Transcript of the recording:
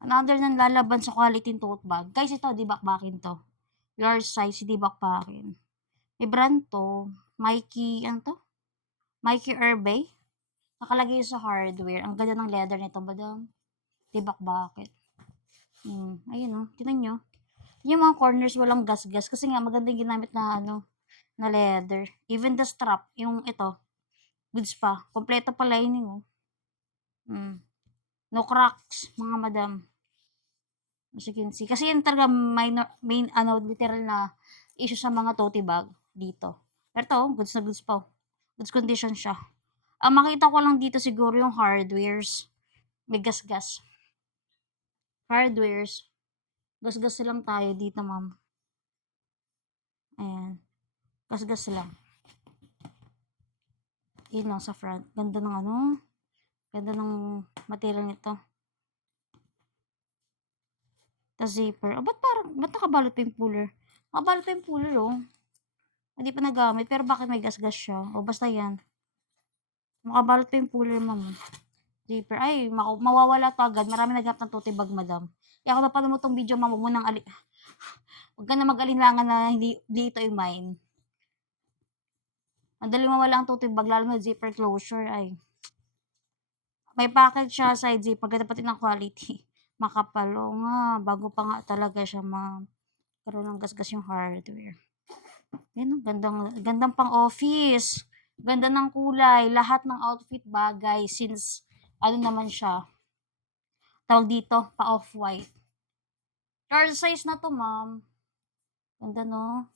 Another ng lalaban sa quality tote bag. Guys, ito, dibakbakin to. Large size, dibakbakin. May brand to. Mikey, ano to? Mikey Herbe. Nakalagay sa hardware. Ang ganda ng leather nito, madam. Dibakbakin. Ayun o, tinan nyo. Yung mga corners walang gas-gas kasi nga maganda yung ginamit na na leather. Even the strap, yung ito, goods pa. Kompleto pa lining oh. No cracks, mga madam. As you can see. Kasi yun talaga main literal na issue sa mga tote bag dito. Pero to, goods na goods pa. Goods condition siya. Ang makita ko lang dito siguro yung hardwares. May gas-gas. Hardwares. Gas-gas lang tayo dito, ma'am. Ayan. Gas-gas lang. Yun lang sa front. Ganda ng ganda ng material nito. Tapos zipper. Oh, ba't nakabalot pa yung puller? Nakabalot pa yung puller, oh. Hindi pa nagamit, pero bakit may gas-gas siya? O, basta yan. Nakabalot pa yung puller, ma'am. Zipper. Ay, mawawala to agad. Marami naghanap ng tote bag, madam. Kaya kung napanood mo tong video, ma'am, huwag mo nang huwag ka na mag-alinlangan na hindi ito yung mine. Madali mawala ang tote bag, lalo na zipper closure, ay. May packet siya, side zipper, ganda pati ng quality. Makapal, o nga, bago pa nga talaga siya, ma'am. Karoon ng gas-gas yung hardware. Yan, gandang pang office. Ganda ng kulay. Lahat ng outfit bagay since, naman siya. Tawag dito, pa off-white. Large size na to, ma'am. Ganda, no?